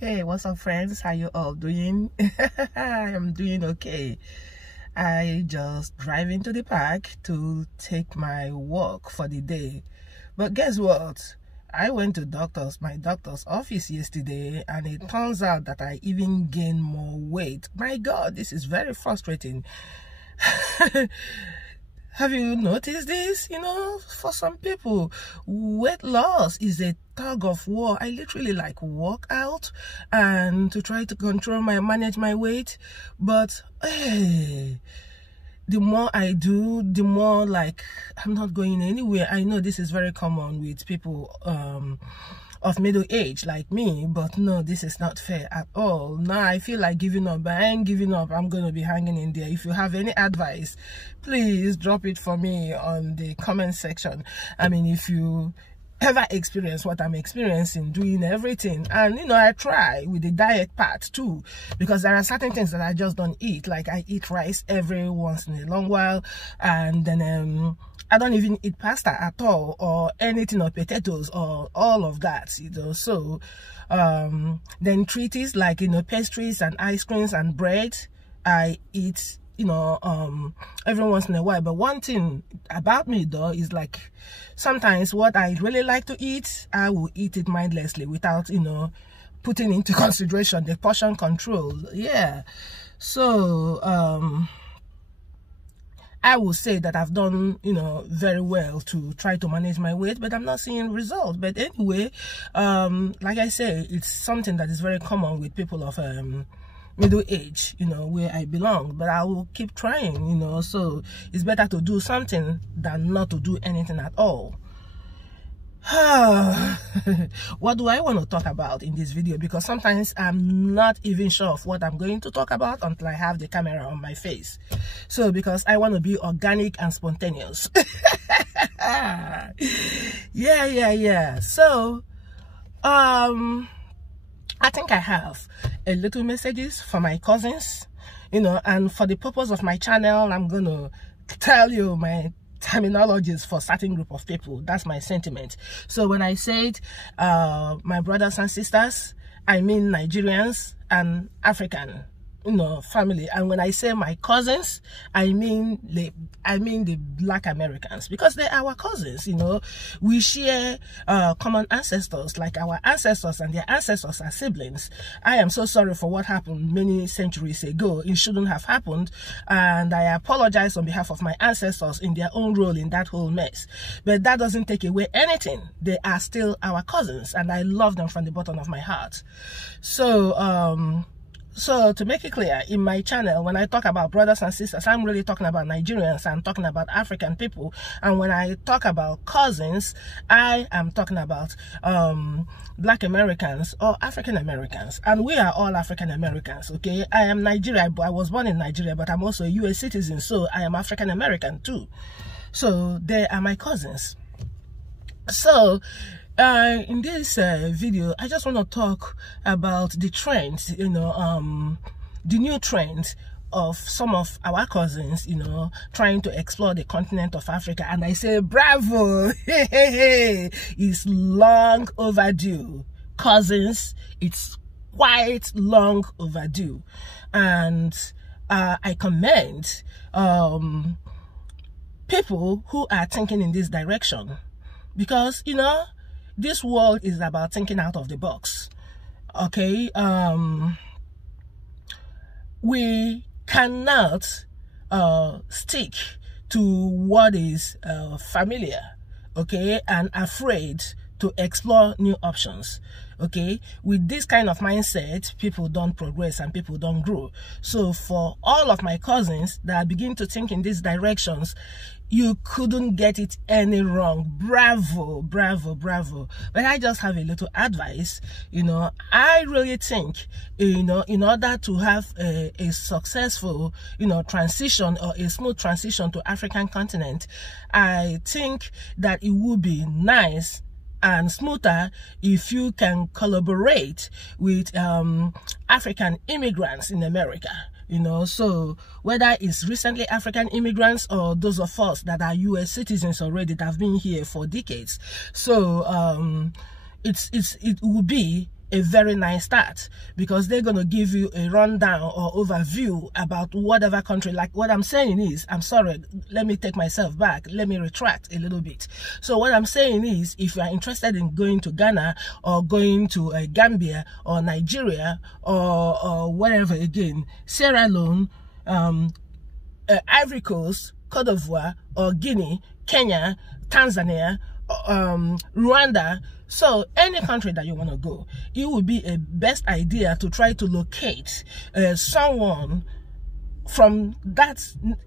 Hey, what's up, friends? How you all doing? I'm doing okay. I just drive into the park to take my walk for the day. But guess what? I went to my doctor's office yesterday, and it turns out that I even gained more weight. My God, this is very frustrating. Have you noticed this? You know, for some people, weight loss is a tug of war. I literally walk out and to try to manage my weight. But hey, the more I do, the more I'm not going anywhere. I know this is very common with people of middle age like me, but no, this is not fair at all. Now I feel like giving up, but I ain't giving up. I'm gonna be hanging in there. If you have any advice, please drop it for me on the comment section. I mean, if you ever experience what I'm experiencing, doing everything, and you know, I try with the diet part too, because there are certain things that I just don't eat. Like I eat rice every once in a long while, and then I don't even eat pasta at all, or anything, or potatoes, or all of that, you know. So then treats like, you know, pastries and ice creams and bread, I eat, you know, every once in a while. But one thing about me though is sometimes what I really like to eat, I will eat it mindlessly without, you know, putting into consideration the portion control. Yeah. So I will say that I've done, you know, very well to try to manage my weight, but I'm not seeing results. But anyway, like I say, it's something that is very common with people of middle age, you know, where I belong. But I will keep trying, you know. So it's better to do something than not to do anything at all. What do I want to talk about in this video? Because sometimes I'm not even sure of what I'm going to talk about until I have the camera on my face. So because I want to be organic and spontaneous. Yeah. So I think I have a little messages for my cousins, you know, and for the purpose of my channel, I'm gonna tell you my terminologies for certain group of people. That's my sentiment. So when I said my brothers and sisters, I mean Nigerians and African, you know, family. And when I say my cousins, I mean the Black Americans, because they're our cousins. You know, we share common ancestors. Like our ancestors and their ancestors are siblings. I am so sorry for what happened many centuries ago. It shouldn't have happened, and I apologize on behalf of my ancestors in their own role in that whole mess. But that doesn't take away anything. They are still our cousins, and I love them from the bottom of my heart. So to make it clear, in my channel, when I talk about brothers and sisters, I'm really talking about Nigerians, I'm talking about African people. And when I talk about cousins, I am talking about Black Americans or African Americans. And we are all African Americans, okay? I am Nigerian, but I was born in Nigeria, but I'm also a US citizen, so I am African American too. So they are my cousins. So in this video, I just want to talk about the trends, you know, the new trends of some of our cousins, you know, trying to explore the continent of Africa. And I say, bravo! It's long overdue. Cousins, it's quite long overdue. And I commend people who are thinking in this direction. Because, you know, this world is about thinking out of the box, okay? We cannot stick to what is familiar, okay, and afraid to explore new options, okay? With this kind of mindset, people don't progress and people don't grow. So for all of my cousins that begin to think in these directions, you couldn't get it any wrong. Bravo, bravo, bravo. But I just have a little advice. You know, I really think, you know, in order to have a successful, you know, transition or a smooth transition to African continent, I think that it would be nice and smoother if you can collaborate with African immigrants in America. You know, so whether it's recently African immigrants or those of us that are US citizens already that have been here for decades. So it would be a very nice start, because they're going to give you a rundown or overview about whatever country. Like what I'm saying is, I'm sorry, let me take myself back, let me retract a little bit. So what I'm saying is, if you are interested in going to Ghana or going to Gambia or Nigeria or wherever, again, Sierra Leone, Ivory Coast, Cote d'Ivoire or Guinea, Kenya, Tanzania, Rwanda, so any country that you want to go, it would be a best idea to try to locate someone from that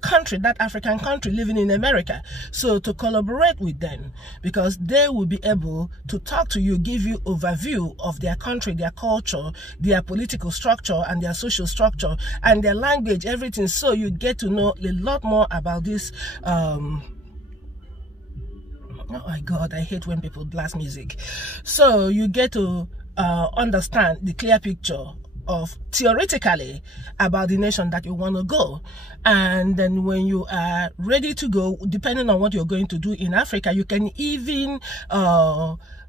country, that African country, living in America, so to collaborate with them, because they will be able to talk to you, give you overview of their country, their culture, their political structure and their social structure and their language, everything, so you get to know a lot more about this. Oh my God, I hate when people blast music. So you get to understand the clear picture of theoretically about the nation that you want to go. And then when you are ready to go, depending on what you're going to do in Africa, you can even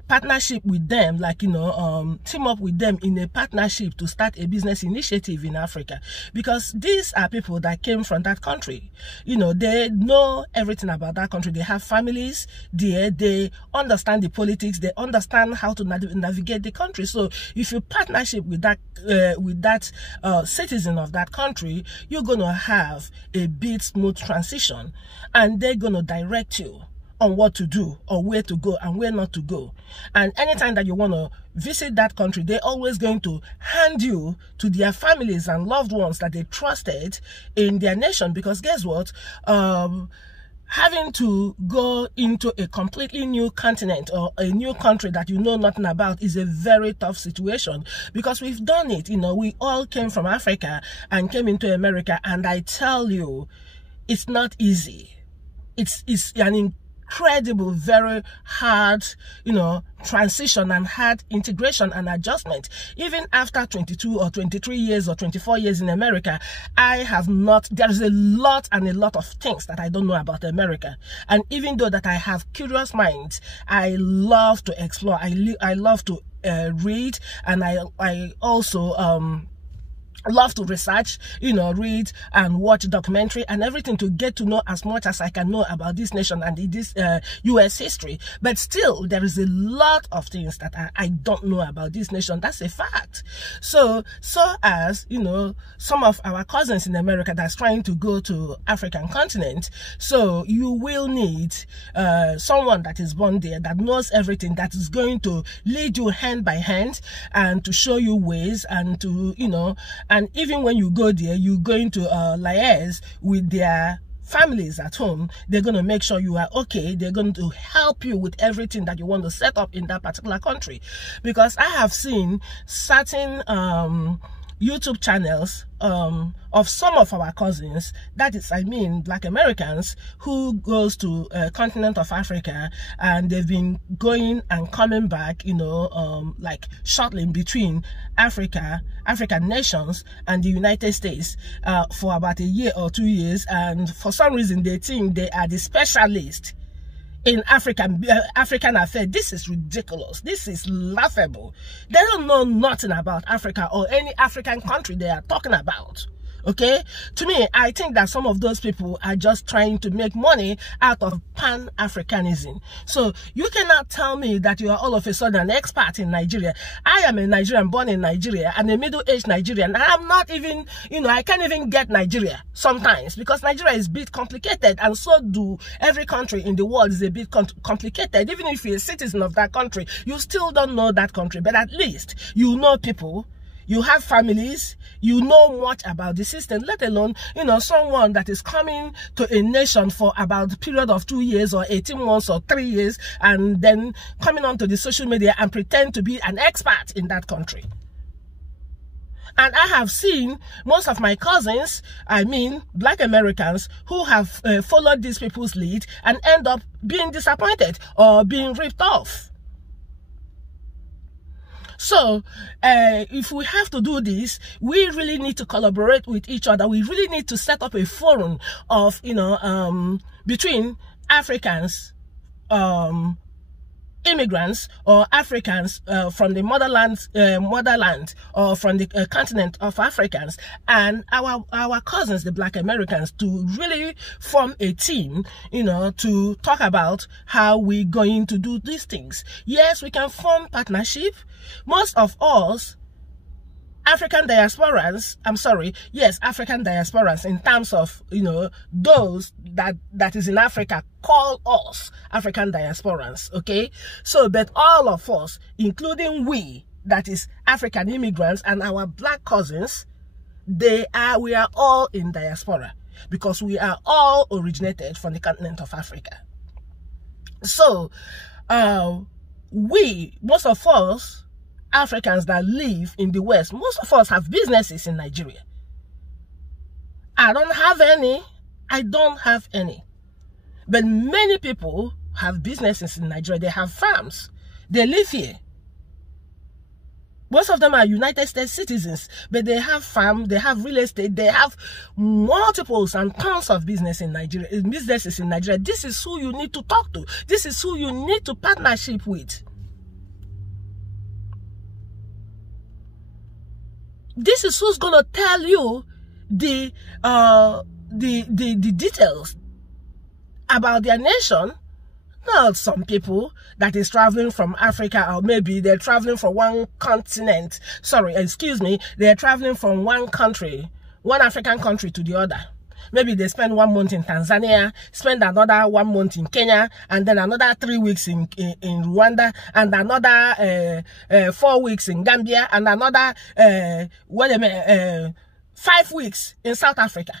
partnership with them, like, you know, team up with them in a partnership to start a business initiative in Africa, because these are people that came from that country. You know, they know everything about that country. They have families there. They understand the politics. They understand how to navigate the country. So if you partnership with that citizen of that country, you're gonna have a bit smooth transition, and they're gonna direct you on what to do or where to go and where not to go. And anytime that you want to visit that country, they're always going to hand you to their families and loved ones that they trusted in their nation. Because guess what? Having to go into a completely new continent or a new country that you know nothing about is a very tough situation, because we've done it. You know, we all came from Africa and came into America, and I tell you, it's not easy. It's an incredible, very hard, you know, transition and hard integration and adjustment. Even after 22 or 23 years or 24 years in America, there is a lot of things that I don't know about America. And even though that I have curious minds, I love to explore. I love to read, and I also love to research, you know, read and watch documentary and everything to get to know as much as I can know about this nation and this US history. But still, there is a lot of things that I don't know about this nation. That's a fact. So as, you know, some of our cousins in America that's trying to go to African continent, so you will need someone that is born there, that knows everything, that is going to lead you hand by hand and to show you ways, and to, you know, and even when you go there, you're going to liaise with their families at home. They're going to make sure you are okay. They're going to help you with everything that you want to set up in that particular country. Because I have seen certain YouTube channels of some of our cousins, that is, I mean, Black Americans, who goes to continent of Africa, and they've been going and coming back, you know, like shuttling between African nations and the United States for about a year or 2 years, and for some reason they think they are the specialist in African affairs. This is ridiculous. This is laughable. They don't know nothing about Africa or any African country they are talking about. Okay, to me, I think that some of those people are just trying to make money out of Pan-Africanism. So you cannot tell me that you are all of a sudden an expert in Nigeria. I am a Nigerian, born in Nigeria, and a middle-aged Nigerian. I'm not even, you know, I can't even get Nigeria sometimes, because Nigeria is a bit complicated, and so do every country in the world is a bit complicated. Even if you're a citizen of that country, you still don't know that country, but at least you know people. You have families, you know much about the system, let alone, you know, someone that is coming to a nation for about a period of 2 years or 18 months or 3 years, and then coming onto the social media and pretend to be an expert in that country. And I have seen most of my cousins, I mean, Black Americans, who have followed these people's lead and end up being disappointed or being ripped off. So, if we have to do this, we really need to collaborate with each other. We really need to set up a forum of, you know, between Africans, immigrants or Africans from the motherland or from the continent of Africans and our cousins, the Black Americans, to really form a team, to talk about how we're going to do these things. Yes, we can form partnership. Most of us African diasporans in terms of, those that is in Africa call us African diasporans, okay? So, but all of us, including we, that is African immigrants and our Black cousins, we are all in diaspora because we are all originated from the continent of Africa. So, most of us, Africans that live in the West, most of us have businesses in Nigeria. I don't have any. But many people have businesses in Nigeria. They have farms. They live here. Most of them are United States citizens, but they have farm, they have real estate, they have multiples and tons of businesses in Nigeria. This is who you need to talk to. This is who you need to partnership with. This is who's gonna tell you the details about their nation. Not some people that is traveling from Africa, or maybe they're traveling from one continent. They're traveling from one country, one African country to the other. Maybe they spend 1 month in Tanzania, spend another 1 month in Kenya, and then another 3 weeks in Rwanda, and another 4 weeks in Gambia, and another 5 weeks in South Africa.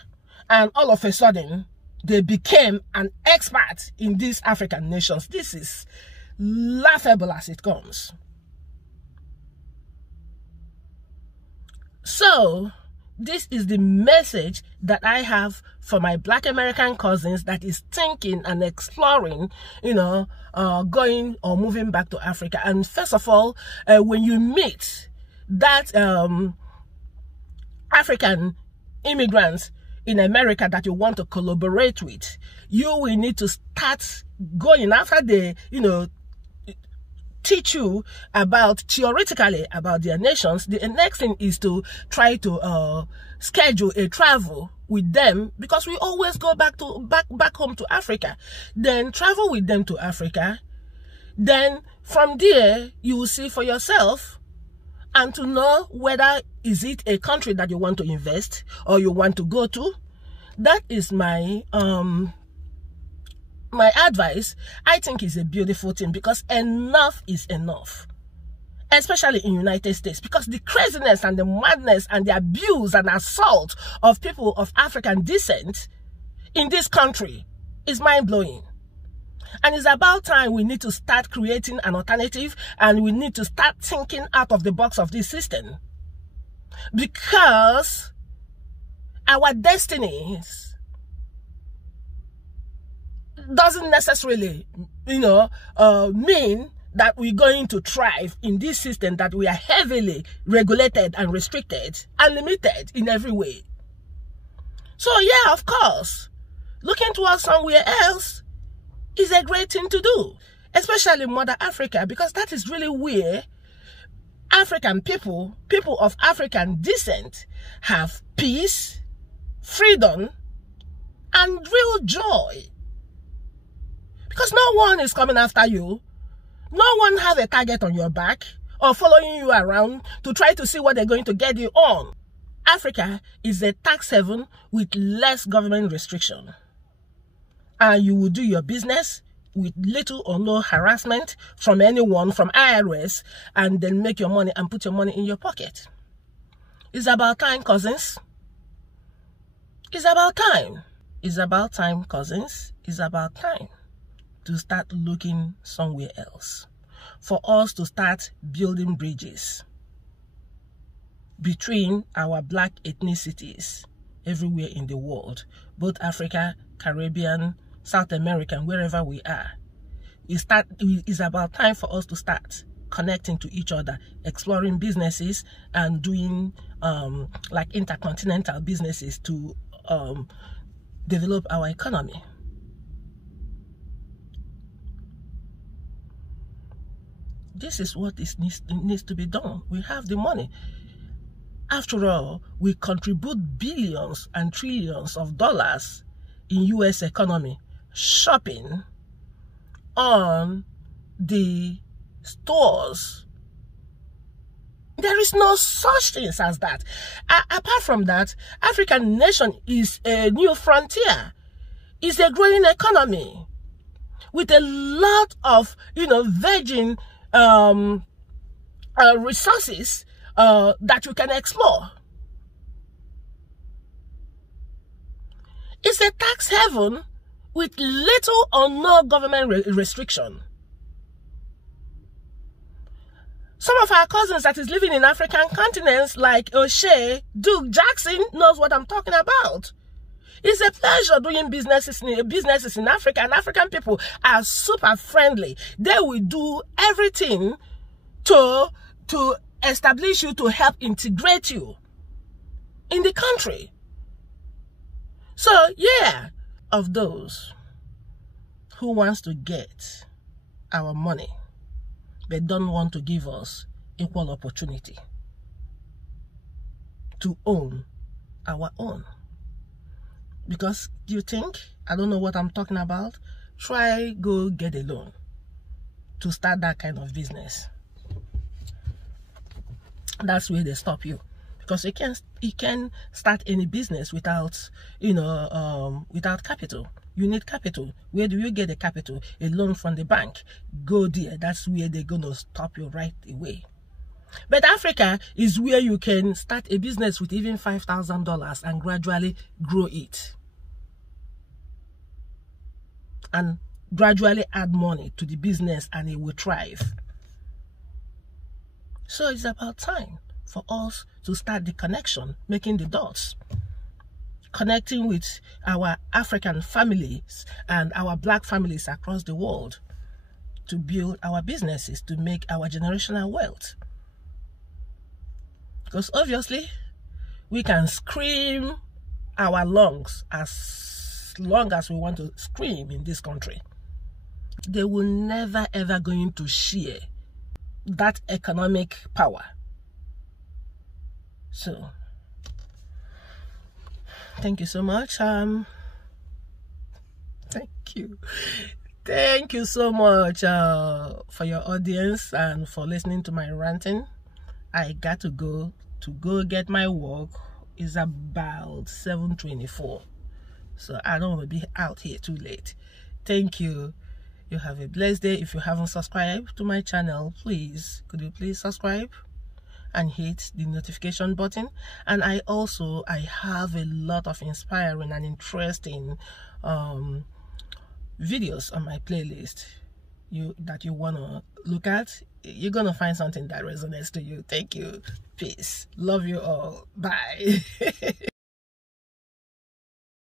And all of a sudden, they became an expert in these African nations. This is laughable as it comes. So, this is the message that I have for my Black American cousins that is thinking and exploring, going or moving back to Africa. And first of all, when you meet that African immigrants in America that you want to collaborate with, you will need to start going after they, teach you theoretically about their nations. The next thing is to try to schedule a travel with them, because we always go back home to Africa. Then travel with them to Africa. Then from there, you will see for yourself and to know whether is it a country that you want to invest or you want to go to. That is my my advice. I think it's a beautiful thing, because enough is enough, especially in United States, because the craziness and the madness and the abuse and assault of people of African descent in this country is mind-blowing. And it's about time we need to start creating an alternative, and we need to start thinking out of the box of this system, because our destinies doesn't necessarily, mean that we're going to thrive in this system that we are heavily regulated and restricted and limited in every way. So yeah, of course, looking towards somewhere else is a great thing to do, especially Mother Africa, because that is really where African people of African descent have peace, freedom, and real joy. Because no one is coming after you. No one has a target on your back or following you around to try to see what they're going to get you on. Africa is a tax haven with less government restriction. And you will do your business with little or no harassment from anyone, from IRS, and then make your money and put your money in your pocket. It's about time, cousins. It's about time. It's about time, cousins. It's about time to start looking somewhere else, for us to start building bridges between our Black ethnicities everywhere in the world, both Africa, Caribbean, South America, wherever we are. It's about time for us to start connecting to each other, exploring businesses, and doing like intercontinental businesses to develop our economy. This is what needs to be done. We have the money. After all, we contribute billions and trillions of dollars in US economy, shopping on the stores. There is no such thing as that. Apart from that, African nation is a new frontier. It's a growing economy with a lot of, virgin resources that you can explore. It's a tax haven with little or no government restriction. Some of our cousins that is living in African continents like O'Shea, Duke, Jackson knows what I'm talking about. It's a pleasure doing businesses in Africa, and African people are super friendly. They will do everything to establish you, to help integrate you in the country. So, yeah, of those who wants to get our money, they don't want to give us equal opportunity to own our own. Because you think I don't know what I'm talking about? Try go get a loan to start that kind of business. That's where they stop you, because you can't start any business without without capital. You need capital. Where do you get the capital? A loan from the bank. Go there. That's where they're going to stop you right away. But Africa is where you can start a business with even $5,000 and gradually grow it. And gradually add money to the business, and it will thrive. So it's about time for us to start the connection, making the dots. Connecting with our African families and our black families across the world to build our businesses, to make our generational wealth. Because obviously, we can scream our lungs as long as we want to scream in this country. They will never ever going to share that economic power. So, thank you so much. Thank you so much for your audience and for listening to my ranting. I got to go get my work. It's about 7:24, so I don't want to be out here too late. Thank you. You have a blessed day. If you haven't subscribed to my channel, could you please subscribe and hit the notification button? And I have a lot of inspiring and interesting videos on my playlist that you want to look at. You're gonna find something that resonates to you. Thank you. Peace. Love you all. Bye.